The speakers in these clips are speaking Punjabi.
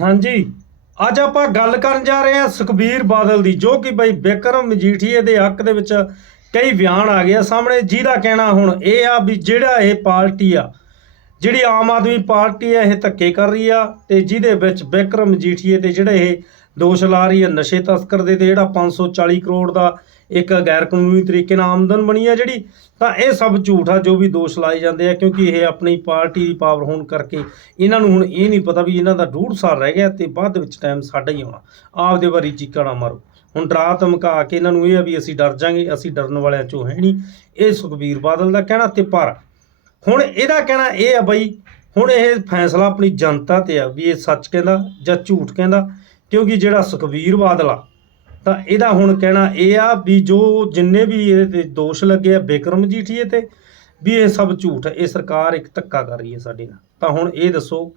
ਹਾਂਜੀ, ਅੱਜ ਆਪਾਂ ਗੱਲ ਕਰਨ ਜਾ ਰਹੇ ਹਾਂ ਸੁਖਬੀਰ ਬਾਦਲ ਦੀ, ਜੋ ਕਿ ਬਈ ਬਿਕਰਮ ਮਜੀਠੀਏ ਦੇ ਹੱਕ ਦੇ ਵਿੱਚ ਕਈ ਬਿਆਨ ਆ ਗਏ ਆ ਸਾਹਮਣੇ, ਜਿਹਦਾ ਕਹਿਣਾ ਹੁਣ ਇਹ ਆ ਵੀ ਜਿਹੜਾ ਇਹ ਪਾਰਟੀ ਆ, ਜਿਹੜੀ ਆਮ ਆਦਮੀ ਪਾਰਟੀ ਆ, ਇਹ ਧੱਕੇ ਕਰ ਰਹੀ ਆ ਤੇ ਜਿਹਦੇ ਵਿੱਚ ਬਿਕਰਮ ਮਜੀਠੀਏ ਤੇ ਜਿਹੜੇ ਇਹ ਦੋਸ਼ ਲਾ ਰਹੀ ਆ ਨਸ਼ੇ ਤਸਕਰ ਦੇ, ਤੇ ਜਿਹੜਾ 540 ਕਰੋੜ ਦਾ ਇੱਕ ਗੈਰ ਕਾਨੂੰਨੀ ਤਰੀਕੇ ਨਾਲ ਆਮਦਨ ਬਣੀ ਆ ਜਿਹੜੀ, ਤਾਂ ਇਹ ਸਭ ਝੂਠ ਆ, ਜੋ ਵੀ ਦੋਸ਼ ਲਾਏ ਜਾਂਦੇ ਆ, ਕਿਉਂਕਿ ਇਹ ਆਪਣੀ ਪਾਰਟੀ ਦੀ ਪਾਵਰ ਹੋਣ ਕਰਕੇ ਇਹਨਾਂ ਨੂੰ ਹੁਣ ਇਹ ਨਹੀਂ ਪਤਾ ਵੀ ਇਹਨਾਂ ਦਾ ਡੂਢ ਸਾਲ ਰਹਿ ਗਿਆ ਤੇ ਬਾਅਦ ਵਿੱਚ ਟਾਈਮ ਸਾਡਾ ਹੀ ਆਉਣਾ। ਆਪ ਦੇ ਵਾਰੀ ਚੀਕਾ ਨਾ ਮਾਰੋ। ਹੁਣ ਡਰਾ ਧਮਕਾ ਕੇ ਇਹਨਾਂ ਨੂੰ ਇਹ ਆ ਵੀ ਅਸੀਂ ਡਰ ਜਾਾਂਗੇ, ਅਸੀਂ ਡਰਨ ਵਾਲਿਆਂ ਚੋਂ ਹੈ ਨਹੀਂ। ਇਹ ਸੁਖਬੀਰ ਬਾਦਲ ਦਾ ਕਹਿਣਾ ਤੇ ਪਰ, ਹੁਣ ਇਹਦਾ ਕਹਿਣਾ ਇਹ ਆ ਬਈ, ਹੁਣ ਇਹ ਫੈਸਲਾ ਆਪਣੀ ਜਨਤਾ ਤੇ ਆ, ਵੀ ਇਹ ਸੱਚ ਕਹਿੰਦਾ ਜਾਂ ਝੂਠ ਕਹਿੰਦਾ, ਕਿਉਂਕਿ ਜਿਹੜਾ ਸੁਖਬੀਰ ਬਾਦਲ ਆ ਤਾਂ ਇਹਦਾ ਹੁਣ ਕਹਿਣਾ ਇਹ ਆ ਵੀ ਜੋ ਜਿੰਨੇ ਵੀ ਇਹਦੇ ਤੇ ਦੋਸ਼ ਲੱਗੇ ਆ ਬਿਕਰਮ ਜੀਠੀਏ ਤੇ ਵੀ ਇਹ ਸਭ ਝੂਠ ਹੈ ਇਹ ਸਰਕਾਰ ਇੱਕ ਧੱਕਾ ਕਰ ਰਹੀ ਹੈ ਸਾਡੇ ਨਾਲ। ਤਾਂ ਹੁਣ ਇਹ ਦੱਸੋ,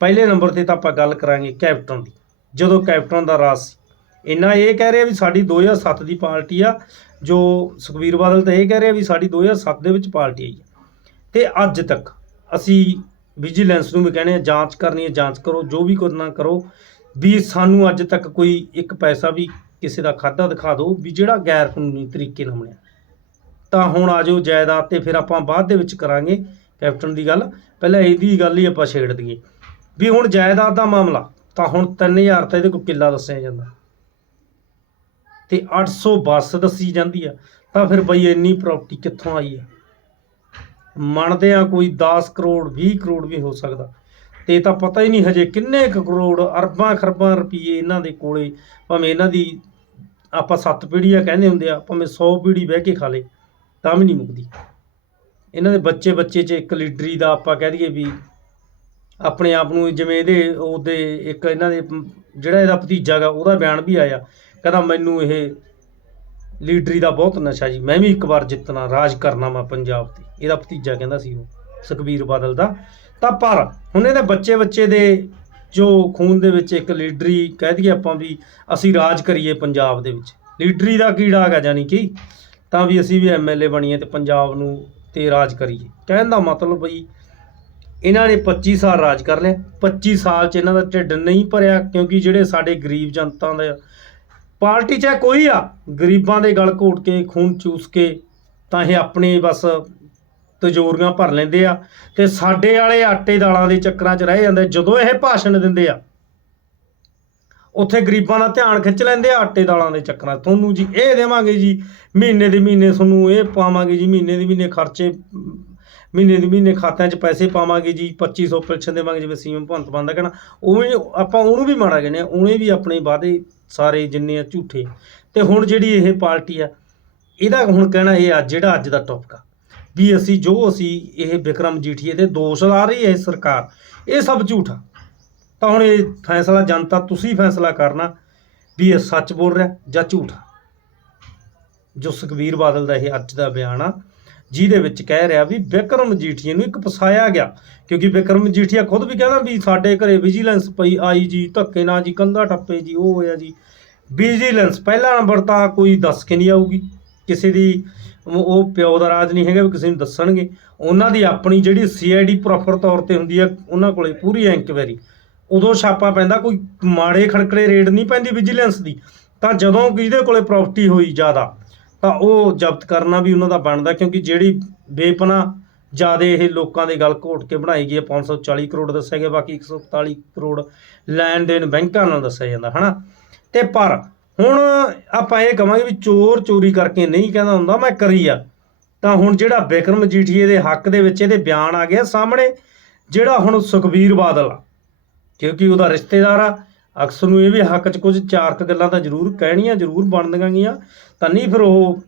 ਪਹਿਲੇ ਨੰਬਰ ਤੇ ਤਾਂ ਆਪਾਂ ਗੱਲ ਕਰਾਂਗੇ ਕੈਪਟਨ ਦੀ। ਜਦੋਂ ਕੈਪਟਨ ਦਾ ਰਾਜ ਸੀ, ਇੰਨਾ ਇਹ ਕਹਿ ਰਿਹਾ ਵੀ ਸਾਡੀ 2007 ਦੀ ਪਾਰਟੀ ਆ, ਜੋ ਸੁਖਬੀਰ ਬਾਦਲ ਤਾਂ ਇਹ ਕਹਿ ਰਿਹਾ ਵੀ ਸਾਡੀ 2007 ਦੇ ਵਿੱਚ ਪਾਰਟੀ ਆਈ ਹੈ ਤੇ ਅੱਜ ਤੱਕ ਅਸੀਂ ਵਿਜੀਲੈਂਸ ਨੂੰ ਵੀ ਕਹਿੰਦੇ ਆ, ਜਾਂਚ ਕਰਨੀ ਹੈ, ਜਾਂਚ ਕਰੋ, ਜੋ ਵੀ ਕਰਨਾ ਕਰੋ, ਵੀ ਸਾਨੂੰ ਅੱਜ ਤੱਕ ਕੋਈ ਇੱਕ ਪੈਸਾ ਵੀ ਕਿਸੇ ਦਾ ਖਾਤਾ ਦਿਖਾ ਦਿਓ ਵੀ ਜਿਹੜਾ ਗੈਰ ਕਾਨੂੰਨੀ ਤਰੀਕੇ ਨਾਲ ਬਣਿਆ। ਤਾਂ ਹੁਣ ਆਜੋ ਜਾਇਦਾਦ ਤੇ ਫਿਰ ਆਪਾਂ ਬਾਅਦ ਦੇ ਵਿੱਚ ਕਰਾਂਗੇ ਕੈਪਟਨ ਦੀ ਗੱਲ। ਪਹਿਲਾਂ ਇਹਦੀ ਗੱਲ ਹੀ ਆਪਾਂ ਛੇੜ ਦਈਏ। ਵੀ ਹੁਣ ਜਾਇਦਾਦ ਦਾ ਮਾਮਲਾ, ਤਾਂ ਹੁਣ 3000 ਤਾਂ ਇਹਦੇ ਕੋਲ ਕਿੱਲਾ ਦੱਸਿਆ ਜਾਂਦਾ। ਤੇ 800 ਬੱਸ ਦੱਸੀ ਜਾਂਦੀ ਆ, ਤਾਂ ਫਿਰ ਬਈ ਇੰਨੀ ਪ੍ਰਾਪਰਟੀ ਕਿੱਥੋਂ ਆਈ ਆ? ਮੰਨਦੇ ਆ ਕੋਈ 10 ਕਰੋੜ 20 ਕਰੋੜ ਵੀ ਹੋ ਸਕਦਾ। ਤੇ ਤਾਂ ਪਤਾ ਹੀ ਨਹੀਂ ਹਜੇ ਕਿੰਨੇ ਕੁ ਕਰੋੜ ਅਰਬਾਂ ਖਰਬਾਂ ਰੁਪਏ ਇਹਨਾਂ ਦੇ ਕੋਲੇ, ਭਾਵੇਂ ਇਹਨਾਂ ਦੀ ਆਪਾਂ ਸੱਤ ਪੀੜ੍ਹੀਆਂ ਕਹਿੰਦੇ ਹੁੰਦੇ ਆ, ਭਾਵੇਂ 100 ਪੀੜ੍ਹੀ ਬਹਿ ਕੇ ਖਾ ਲੇ, ਤਾਂ ਵੀ ਨਹੀਂ ਮੁੱਕਦੀ। ਇਹਨਾਂ ਦੇ ਬੱਚੇ ਬੱਚੇ 'ਚ ਇੱਕ ਲੀਡਰੀ ਦਾ ਆਪਾਂ ਕਹਿ ਦਈਏ ਵੀ ਆਪਣੇ ਆਪ ਨੂੰ ਜਿਵੇਂ ਇਹਦੇ, ਉਹਦੇ ਇੱਕ ਇਹਨਾਂ ਦੇ ਜਿਹੜਾ ਇਹਦਾ ਭਤੀਜਾ ਗਾ, ਉਹਦਾ ਬਿਆਨ ਵੀ ਆਇਆ, ਕਹਿੰਦਾ ਮੈਨੂੰ ਇਹ ਲੀਡਰੀ ਦਾ ਬਹੁਤ ਨਸ਼ਾ ਜੀ, ਮੈਂ ਵੀ ਇੱਕ ਵਾਰ ਜਿੱਤਣਾ, ਰਾਜ ਕਰਨਾ ਮੈਂ ਪੰਜਾਬ ਤੇ। ਇਹਦਾ ਭਤੀਜਾ ਕਹਿੰਦਾ ਸੀ ਉਹ, ਸੁਖਬੀਰ ਬਾਦਲ ਦਾ। ਤਾਂ ਪਰ ਹੁਣ ਇਹਦੇ ਬੱਚੇ ਬੱਚੇ ਦੇ ਜੋ ਖੂਨ ਦੇ ਵਿੱਚ ਇੱਕ ਲੀਡਰੀ ਕਹਿ ਦਈਏ ਆਪਾਂ ਵੀ ਅਸੀਂ ਰਾਜ ਕਰੀਏ ਪੰਜਾਬ ਦੇ ਵਿੱਚ। ਲੀਡਰੀ ਦਾ ਕੀੜਾ ਹੈਗਾ ਜਾਨੀ ਕਿ? ਤਾਂ ਵੀ ਅਸੀਂ ਵੀ ਐਮਐਲਏ ਬਣੀਏ ਤੇ ਪੰਜਾਬ ਨੂੰ ਤੇ ਰਾਜ ਕਰੀਏ। ਕਹਿਣ ਦਾ ਮਤਲਬ ਬਈ ਇਹਨਾਂ ਨੇ 25 ਸਾਲ ਰਾਜ ਕਰ ਲਿਆ। 25 ਸਾਲ ਚ ਇਹਨਾਂ ਦਾ ਢਿੱਡ ਨਹੀਂ ਭਰਿਆ ਕਿਉਂਕਿ ਜਿਹੜੇ ਸਾਡੇ ਗਰੀਬ ਜਨਤਾ ਦਾ ਪਾਰਟੀ ਚਾਹੇ ਕੋਈ ਆ। ਗਰੀਬਾਂ ਦੇ ਗਲ ਘੋਟ ਕੇ, ਖੂਨ ਚੂਸ ਕੇ ਤਾਂ ਇਹ ਆਪਣੇ ਬਸ ਤਜੋਰੀਆਂ ਭਰ ਲੈਂਦੇ ਆ ਤੇ ਸਾਡੇ ਵਾਲੇ ਆਟੇ ਦਾਲਾਂ ਦੇ ਚੱਕਰਾਂ 'ਚ ਰਹਿ ਜਾਂਦੇ, ਜਦੋਂ ਇਹ ਭਾਸ਼ਣ ਦਿੰਦੇ ਆ, ਉੱਥੇ ਗਰੀਬਾਂ ਦਾ ਧਿਆਨ ਖਿੱਚ ਲੈਂਦੇ ਆ ਆਟੇ ਦਾਲਾਂ ਦੇ ਚੱਕਰਾਂ 'ਚ। ਤੁਹਾਨੂੰ ਜੀ ਇਹ ਦੇਵਾਂਗੇ ਜੀ, ਮਹੀਨੇ ਦੇ ਮਹੀਨੇ ਤੁਹਾਨੂੰ ਇਹ ਪਾਵਾਂਗੇ ਜੀ, ਮਹੀਨੇ ਦੇ ਮਹੀਨੇ ਖਰਚੇ, ਮਹੀਨੇ ਦੇ ਮਹੀਨੇ ਖਾਤਿਆਂ 'ਚ ਪੈਸੇ ਪਾਵਾਂਗੇ ਜੀ 2500 ਪੈਨਸ਼ਨ ਦੇਵਾਂਗੇ ਜਿਵੇਂ ਸੀਐਮ ਭਗਵੰਤ ਮਾਨ ਦਾ ਕਹਿਣਾ, ਉਵੇਂ ਆਪਾਂ ਉਹਨੂੰ ਵੀ ਮਾੜਾ ਕਹਿੰਦੇ ਆ, ਉਹਨੇ ਵੀ ਆਪਣੇ ਵਾਅਦੇ ਸਾਰੇ ਜਿੰਨੇ ਆ ਝੂਠੇ ਤੇ ਹੁਣ ਜਿਹੜੀ ਇਹ ਪਾਰਟੀ ਆ, ਇਹਦਾ ਹੁਣ ਕਹਿਣਾ ਇਹ ਆ, ਜਿਹੜਾ ਅੱਜ ਦਾ ਟੌਪਿਕ ਆ ਵੀ ਅਸੀਂ ਜੋ ਅਸੀਂ ਇਹ ਵਿਕਰਮ ਜੀਠੀਏ ਦੇ ਦੋਸ਼ ਲਾ ਰਹੀ ਹੈ ਸਰਕਾਰ, ਇਹ ਸਭ ਝੂਠਾ ਤਾਂ ਹੁਣ ਇਹ ਫੈਸਲਾ ਜਨਤਾ, ਤੁਸੀਂ ਫੈਸਲਾ ਕਰਨਾ ਵੀ ਇਹ ਸੱਚ ਬੋਲ ਰਿਹਾ ਜਾਂ ਝੂਠ ਜੋ ਸੁਖਬੀਰ ਬਾਦਲ ਦਾ ਇਹ ਅੱਜ ਦਾ ਬਿਆਨ ਆ, ਜਿਹਦੇ ਵਿੱਚ ਕਹਿ ਰਿਹਾ ਵੀ ਵਿਕਰਮ ਮਜੀਠੀਆ ਨੂੰ ਇੱਕ ਫਸਾਇਆ ਗਿਆ, ਕਿਉਂਕਿ ਵਿਕਰਮ ਮਜੀਠੀਆ ਖੁਦ ਵੀ ਕਹਿੰਦਾ ਵੀ ਸਾਡੇ ਘਰੇ ਵਿਜੀਲੈਂਸ ਪਈ, ਆਈ ਜੀ, ਧੱਕੇ ਨਾਲ ਜੀ, ਕੰਧਾ ਟੱਪੇ ਜੀ, ਉਹ ਹੋਇਆ ਜੀ। ਵਿਜੀਲੈਂਸ ਪਹਿਲਾ ਨੰਬਰ ਤਾਂ ਕੋਈ ਦੱਸ ਕੇ ਨਹੀਂ ਆਊਗੀ। ਕਿਸੇ ਦੀ, ਉਹ- ਪਿਓ ਦਾ ਰਾਜ ਨਹੀਂ ਹੈਗਾ, ਵੀ ਕਿਸੇ ਨੂੰ ਦੱਸਣਗੇ। ਉਹਨਾਂ ਦੀ ਆਪਣੀ ਜਿਹੜੀ ਸੀਆਈਡੀ ਪ੍ਰੋਪਰ ਤੌਰ ਤੇ ਹੁੰਦੀ ਹੈ ਉਹਨਾਂ ਕੋਲੇ ਪੂਰੀ ਇਨਕੁਆਇਰੀ ਉਦੋਂ ਛਾਪਾ ਪੈਂਦਾ, ਕੋਈ ਮਾੜੇ ਖੜਕੜੇ ਰੇਡ ਨਹੀਂ ਪੈਂਦੀ ਵਿਜੀਲੈਂਸ ਦੀ। ਤਾਂ ਜਦੋਂ ਜਿਹਦੇ ਕੋਲੇ ਪ੍ਰਾਪਰਟੀ ਹੋਈ ਜ਼ਿਆਦਾ, ਤਾਂ ਉਹ ਜ਼ਬਤ ਕਰਨਾ ਵੀ ਉਹਨਾਂ ਦਾ ਬਣਦਾ, ਕਿਉਂਕਿ ਜਿਹੜੀ ਬੇਪਨਾ ਜਿਆਦੇ ਇਹ ਲੋਕਾਂ ਦੇ ਗਲ ਘੋਟ ਕੇ ਬਣਾਈ ਗਈ ਹੈ 540 ਕਰੋੜ ਦੱਸਿਆ ਗਿਆ, ਬਾਕੀ 141 ਕਰੋੜ ਲੈਣ ਦੇਣ ਬੈਂਕਾਂ ਨਾਲ ਦੱਸਿਆ ਜਾਂਦਾ, ਹਨਾ? ਤੇ ਪਰ ਹੁਣ ਆਪਾਂ ਇਹ ਕਵਾਂਗੇ ਵੀ ਚੋਰ ਚੋਰੀ ਕਰਕੇ ਨਹੀਂ ਕਹਿੰਦਾ ਹੁੰਦਾ, ਮੈਂ ਕਰੀ ਆ। ਤਾਂ ਹੁਣ ਜਿਹੜਾ ਬਿਕਰਮ ਜੀਠੀਏ ਦੇ ਹੱਕ ਦੇ ਵਿੱਚ ਇਹਦੇ ਬਿਆਨ ਆ ਗਿਆ ਸਾਹਮਣੇ, ਜਿਹੜਾ ਹੁਣ ਸੁਖਬੀਰ ਬਾਦਲ ਆ, ਕਿਉਂਕਿ ਉਹਦਾ ਰਿਸ਼ਤੇਦਾਰ ਆ, ਅਕਸਰ ਨੂੰ ਇਹ ਵੀ ਹੱਕ 'ਚ ਕੁਝ ਚਾਰ ਕੁ ਗੱਲਾਂ ਤਾਂ ਜ਼ਰੂਰ ਕਹਿਣੀਆਂ, ਜ਼ਰੂਰ ਬਣਦੀਆਂ ਗੀਆਂ, ਤਾਂ ਨਹੀਂ ਫਿਰ ਉਹ,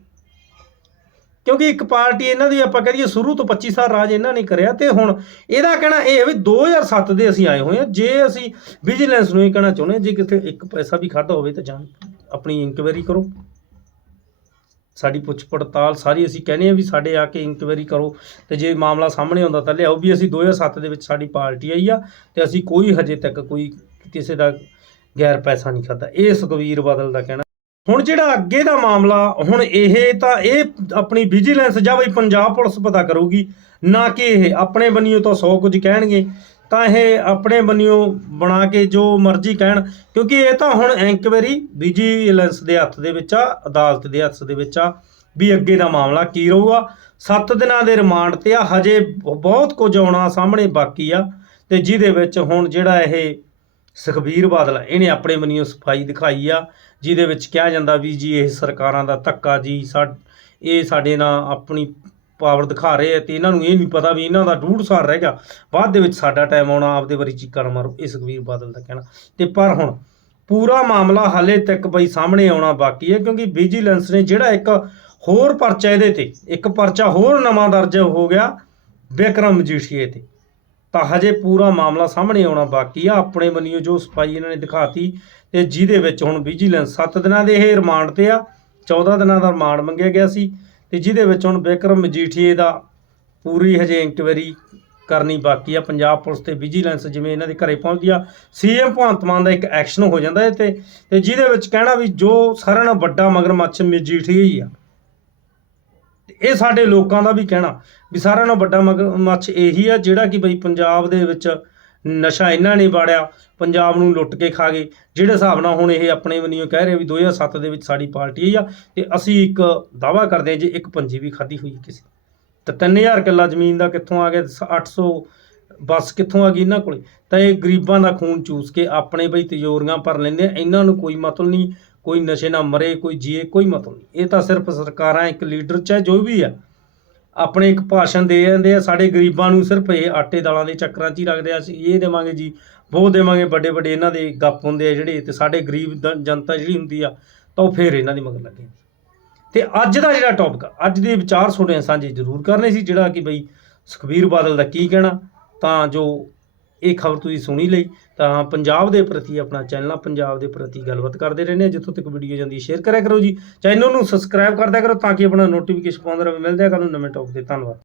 ਕਿਉਂਕਿ ਇੱਕ ਪਾਰਟੀ ਇਹਨਾਂ ਦੀ ਆਪਾਂ ਕਹੀਏ ਸ਼ੁਰੂ ਤੋਂ 25 ਸਾਲ ਰਾਜ ਇਹਨਾਂ ਨੇ ਕਰਿਆ, ਤੇ ਹੁਣ ਇਹਦਾ ਕਹਿਣਾ ਇਹ ਹੈ ਵੀ 2007 ਦੇ ਅਸੀਂ ਆਏ ਹੋਏ ਹਾਂ, ਜੇ ਅਸੀਂ ਵਿਜੀਲੈਂਸ ਨੂੰ ਇਹ ਕਹਿਣਾ ਚਾਹੁੰਦੇ ਹਾਂ, ਜੇ ਕਿਤੇ ਇੱਕ ਪੈਸਾ ਵੀ ਖਾਦਾ ਹੋਵੇ ਤਾਂ ਜਾਣ। ਆਪਣੀ ਇਨਕੁਆਇਰੀ ਕਰੋ। ਸਾਡੀ ਪੁੱਛ ਪੜਤਾਲ ਸਾਰੀ ਅਸੀਂ ਕਹਿੰਦੇ ਆ ਵੀ ਸਾਡੇ ਆ ਕੇ ਇਨਕੁਆਇਰੀ ਕਰੋ। ਤੇ ਜੇ ਮਾਮਲਾ ਸਾਹਮਣੇ ਆਉਂਦਾ ਤਾਂ ਲਿਆਓ ਵੀ ਅਸੀਂ 2007 ਦੇ ਵਿੱਚ ਸਾਡੀ ਪਾਰਟੀ ਆਈ ਆ ਤੇ ਅਸੀਂ ਕੋਈ ਹਜੇ ਤੱਕ ਕੋਈ ਕਿਸੇ ਦਾ ਗੈਰ ਪੈਸਾ ਨਹੀਂ ਖਾਦਾ ਇਹ ਸੁਖਵੀਰ ਬਾਦਲ ਦਾ ਕਹਿਣਾ। ਹੁਣ ਜਿਹੜਾ ਅੱਗੇ ਦਾ ਮਾਮਲਾ, ਹੁਣ ਇਹ ਤਾਂ ਇਹ ਆਪਣੀ ਵਿਜੀਲੈਂਸ ਜਾਂ ਬਈ ਪੰਜਾਬ ਪੁਲਿਸ ਪਤਾ ਕਰੂਗੀ, ਨਾ ਕਿ ਇਹ ਆਪਣੇ ਬੰਨਿਓ ਤਾਂ 100 ਕੁਝ ਕਹਿਣਗੇ। ਤਾਂ ਇਹ ਆਪਣੇ ਬੰਨਿਓ ਬਣਾ ਕੇ ਜੋ ਮਰਜ਼ੀ ਕਹਿਣ, ਕਿਉਂਕਿ ਇਹ ਤਾਂ ਹੁਣ ਐਂਕੁਆਇਰੀ ਵਿਜੀਲੈਂਸ ਦੇ ਹੱਥ ਦੇ ਵਿੱਚ ਆ, ਅਦਾਲਤ ਦੇ ਹੱਥ ਦੇ ਵਿੱਚ ਆ, ਵੀ ਅੱਗੇ ਦਾ ਮਾਮਲਾ ਕੀ ਰਹੂਗਾ। 7 ਦਿਨਾਂ ਦੇ ਰਿਮਾਂਡ ਤੇ ਆ, ਹਜੇ ਬਹੁਤ ਕੁਝ ਆਉਣਾ ਸਾਹਮਣੇ ਬਾਕੀ ਆ, ਤੇ ਜਿਹਦੇ ਵਿੱਚ ਹੁਣ ਜਿਹੜਾ ਇਹ ਸੁਖਬੀਰ ਬਾਦਲ ਇਹਨੇ ਆਪਣੇ ਬੰਨਿਓ ਸਫ਼ਾਈ ਦਿਖਾਈ ਆ, ਜਿਹਦੇ ਵਿੱਚ ਕਿਹਾ ਜਾਂਦਾ ਵੀ ਜੀ, ਇਹ ਸਰਕਾਰਾਂ ਦਾ ਧੱਕਾ ਜੀ, ਸਾ, ਇਹ ਸਾਡੇ ਨਾਲ ਆਪਣੀ ਪਾਵਰ ਦਿਖਾ ਰਹੇ ਆ ਤੇ ਇਹਨਾਂ ਨੂੰ ਇਹ ਨਹੀਂ ਪਤਾ ਵੀ ਇਹਨਾਂ ਦਾ ਡੂਢ ਸਾਲ ਰਹਿ ਗਿਆ। ਬਾਅਦ ਦੇ ਵਿੱਚ ਸਾਡਾ ਟਾਈਮ ਆਉਣਾ, ਆਪਦੇ ਵਾਰੀ ਚੀਕਾਂ ਨਾ ਮਾਰੋ, ਇਹ ਸੁਖਬੀਰ ਬਾਦਲ ਦਾ ਕਹਿਣਾ। ਤੇ ਪਰ ਹੁਣ ਪੂਰਾ ਮਾਮਲਾ ਹਾਲੇ ਤੱਕ ਬਈ ਸਾਹਮਣੇ ਆਉਣਾ ਬਾਕੀ ਹੈ, ਕਿਉਂਕਿ ਵਿਜੀਲੈਂਸ ਨੇ ਜਿਹੜਾ ਇੱਕ ਹੋਰ ਪਰਚਾ ਇਹਦੇ ਤੇ, ਇੱਕ ਪਰਚਾ ਹੋਰ ਨਵਾਂ ਦਰਜ ਹੋ ਗਿਆ ਵਿਕਰਮ ਮਜੀਠੀਏ ਤੇ। ਤਾਂ ਹਜੇ ਪੂਰਾ ਮਾਮਲਾ ਸਾਹਮਣੇ ਆਉਣਾ ਬਾਕੀ ਆ, ਆਪਣੇ ਬੰਨਿਓ ਜੋ ਸਫ਼ਾਈ ਇਹਨਾਂ ਨੇ ਦਿਖਾਤੀ ਤੇ ਜਿਹਦੇ ਵਿੱਚ ਹੁਣ ਵਿਜੀਲੈਂਸ 7 ਦਿਨਾਂ ਦੇ ਇਹ ਰਿਮਾਂਡ ਤੇ ਆ 14 ਦਿਨਾਂ ਦਾ ਰਿਮਾਂਡ ਮੰਗਿਆ ਗਿਆ ਸੀ। ਤੇ ਜਿਹਦੇ ਵਿੱਚ ਹੁਣ ਬਿਕਰਮ ਮਜੀਠੀਏ ਦਾ ਪੂਰੀ ਹਜੇ ਇਨਕੁਆਇਰੀ ਕਰਨੀ ਬਾਕੀ ਆ। ਪੰਜਾਬ ਪੁਲਿਸ ਤੇ ਵਿਜੀਲੈਂਸ ਜਿਵੇਂ ਇਹਨਾਂ ਦੇ ਘਰੇ ਪਹੁੰਚਦੀ ਆ। ਸੀਐਮ ਭਗਵੰਤ ਮਾਨ ਦਾ ਇੱਕ ਐਕਸ਼ਨ ਹੋ ਜਾਂਦਾ ਇਹ ਤੇ ਤੇ ਜਿਹਦੇ ਵਿੱਚ ਕਹਿਣਾ ਵੀ ਜੋ ਸਾਰਿਆਂ ਨਾਲੋਂ ਵੱਡਾ ਮਗਰਮੱਛ ਮਜੀਠੀਏ ਹੀ ਆ। ਇਹ ਸਾਡੇ ਲੋਕਾਂ ਦਾ ਵੀ ਕਹਿਣਾ ਵੀ ਸਾਰਿਆਂ ਨਾਲੋਂ ਵੱਡਾ ਮਗਰਮੱਛ ਇਹੀ ਆ ਜਿਹੜਾ ਕਿ ਬਈ ਪੰਜਾਬ ਦੇ ਵਿੱਚ ਨਸ਼ਾ ਇਹਨਾਂ ਨੇ ਵਾੜਿਆ, ਪੰਜਾਬ ਨੂੰ ਲੁੱਟ ਕੇ ਖਾ ਗਏ। ਜਿਹੜੇ ਹਿਸਾਬ ਨਾਲ ਹੁਣ ਇਹ ਆਪਣੇ ਵੱਲੋਂ ਕਹਿ ਰਹੇ ਵੀ 2007 ਦੇ ਵਿੱਚ ਸਾਡੀ ਪਾਰਟੀ ਆਈ ਆ, ਤੇ ਅਸੀਂ ਇੱਕ ਦਾਵਾ ਕਰਦੇ ਹਾਂ ਜੇ ਇੱਕ ਪੰਜੀ ਵੀ ਖਾਧੀ ਹੋਈ ਕਿਸੇ ਤਾਂ 3000 ਕਿੱਲਾ ਜ਼ਮੀਨ ਦਾ ਕਿੱਥੋਂ ਆ ਗਿਆ? 800 ਬੱਸ ਕਿੱਥੋਂ ਆ ਗਈ ਇਹਨਾਂ ਕੋਲੇ? ਤਾਂ ਇਹ ਗਰੀਬਾਂ ਦਾ ਖੂਨ ਚੂਸ ਕੇ ਆਪਣੇ ਬਈ ਤਜੋਰੀਆਂ ਭਰ ਲੈਂਦੇ ਆ, ਇਹਨਾਂ ਨੂੰ ਕੋਈ ਮਤਲਬ ਨਹੀਂ, ਕੋਈ ਨਸ਼ੇ ਨਾਲ ਮਰੇ, ਕੋਈ ਜੀਏ, ਕੋਈ ਮਤਲਬ ਨਹੀਂ। ਇਹ ਤਾਂ ਸਿਰਫ ਸਰਕਾਰਾਂ ਇੱਕ ਲੀਡਰ ਚਾਹੇ ਜੋ ਵੀ ਆ ਆਪਣੇ ਇੱਕ ਭਾਸ਼ਣ ਦੇ ਜਾਂਦੇ ਆ, ਸਾਡੇ ਗਰੀਬਾਂ ਨੂੰ ਸਿਰਫ ਇਹ ਆਟੇ ਦਾਲਾਂ ਦੇ ਚੱਕਰਾਂ 'ਚ ਹੀ ਰੱਖਦੇ ਆ, ਅਸੀਂ ਇਹ ਦੇਵਾਂਗੇ ਜੀ ਉਹ ਦੇਵਾਂਗੇ, ਵੱਡੇ ਵੱਡੇ ਇਹਨਾਂ ਦੇ ਗੱਪ ਹੁੰਦੇ ਆ ਜਿਹੜੇ, ਤੇ ਸਾਡੇ ਗਰੀਬ ਦ- ਜਨਤਾ ਜਿਹੜੀ ਹੁੰਦੀ ਆ, ਤਾਂ ਉਹ ਫੇਰ ਇਹਨਾਂ ਦੀ ਮਗਰ ਲੱਗੇ ਤੇ ਅੱਜ ਦਾ ਜਿਹੜਾ ਟੌਪਿਕ ਅੱਜ ਦੇ ਵਿਚਾਰ ਤੁਹਾਡੇ ਸਾਂਝੇ ਜ਼ਰੂਰ ਕਰਨੇ ਸੀ, ਜਿਹੜਾ ਕਿ ਬਈ ਸੁਖਬੀਰ ਬਾਦਲ ਦਾ ਕੀ ਕਹਿਣਾ, ਤਾਂ ਜੋ ਇਹ ਖਬਰ ਤੁਸੀਂ ਸੁਣੀ ਲਈ, ਤਾਂ ਪੰਜਾਬ ਦੇ ਪ੍ਰਤੀ ਆਪਣਾ ਚੈਨਲ ਆ, ਪੰਜਾਬ ਦੇ ਪ੍ਰਤੀ ਗੱਲਬਾਤ ਕਰਦੇ ਰਹਿੰਦੇ ਆ। ਜਿੱਥੋਂ ਤੱਕ ਵੀਡੀਓ ਜਾਂਦੀ ਸ਼ੇਅਰ ਕਰਿਆ ਕਰੋ ਜੀ। ਚੈਨਲ ਨੂੰ ਸਬਸਕ੍ਰਾਈਬ ਕਰਦਿਆ ਕਰੋ ਤਾਂ ਕਿ ਆਪਣਾ ਨੋਟੀਫਿਕੇਸ਼ਨ ਪਾਉਂਦਾ ਰਹੇ ਮਿਲਦੇ ਆ। ਕੱਲ੍ਹ ਨੂੰ ਨਵੇਂ ਟੌਪਿਕ ਤੇ ਧੰਨਵਾਦ।